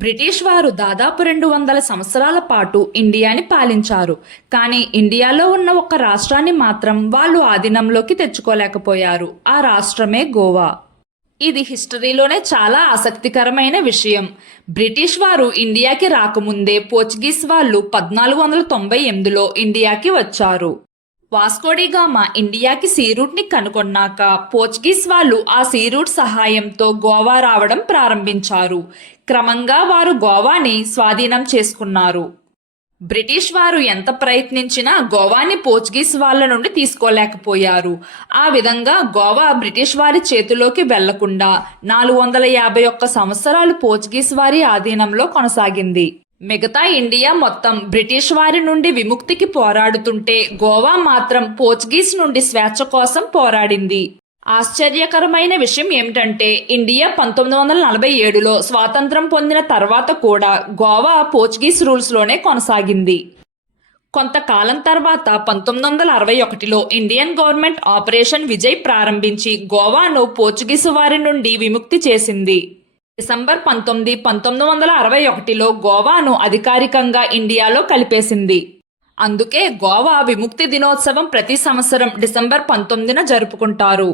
British వారు దాదాపు 200 సంవత్సరాల పాటు ఇండియాని పాలించారు. కానీ ఇండియాలో ఉన్న ఒక్క రాష్ట్రాన్ని మాత్రం వాళ్ళు ఆధీనంలోకి తెచ్చుకోలేకపోయారు. ఆ రాష్ట్రమే గోవా. ఇది హిస్టరీలోనే చాలా ఆసక్తికరమైన విషయం. బ్రిటిష్ వారు ఇండియాకి రాకముందే పోర్చుగీస్ వాళ్ళు 1498లో ఇండియాకి వచ్చారు. వాస్కోడిగామా ఇండియాకి సీ రూట్ ని కనుగొన్నాక పోర్చుగీస్ వాళ్ళు ఆ సీ రూట్ సహాయంతో గోవా రావడం ప్రారంభించారు. క్రమంగా వారు గోవాని స్వాధీనం చేసుకున్నారు. బ్రిటిష్ వారు ఎంత ప్రయత్నించినా గోవాని పోర్చుగీస్ వాళ్ళ నుండి తీసుకోలేకపోయారు. ఆ విధంగా గోవా బ్రిటిష్ వారి చేతిలోకి వెళ్లకుండా 451 సంవత్సరాలు పోర్చుగీస్ వారి ఆధీనంలో కొనసాగింది. మిగతా ఇండియా మొత్తం బ్రిటిష్ వారి నుండి విముక్తికి పోరాడుతుంటే గోవా మాత్రం పోర్చుగీస్ నుండి స్వేచ్ఛ కోసం పోరాడింది. ఆశ్చర్యకరమైన విషయం ఏమిటంటే ఇండియా 1947లో స్వాతంత్రం పొందిన తర్వాత కూడా గోవా పోర్చుగీస్ రూల్స్లోనే కొనసాగింది. కొంతకాలం తర్వాత 1961లో ఇండియన్ గవర్నమెంట్ ఆపరేషన్ విజయ్ ప్రారంభించి గోవాను పోర్చుగీసు వారి నుండి విముక్తి చేసింది. డిసెంబర్ 19, 1961లో గోవాను అధికారికంగా ఇండియాలో కలిపేసింది. అందుకే గోవా విముక్తి దినోత్సవం ప్రతి సంవత్సరం డిసెంబర్ 19న జరుపుకుంటారు.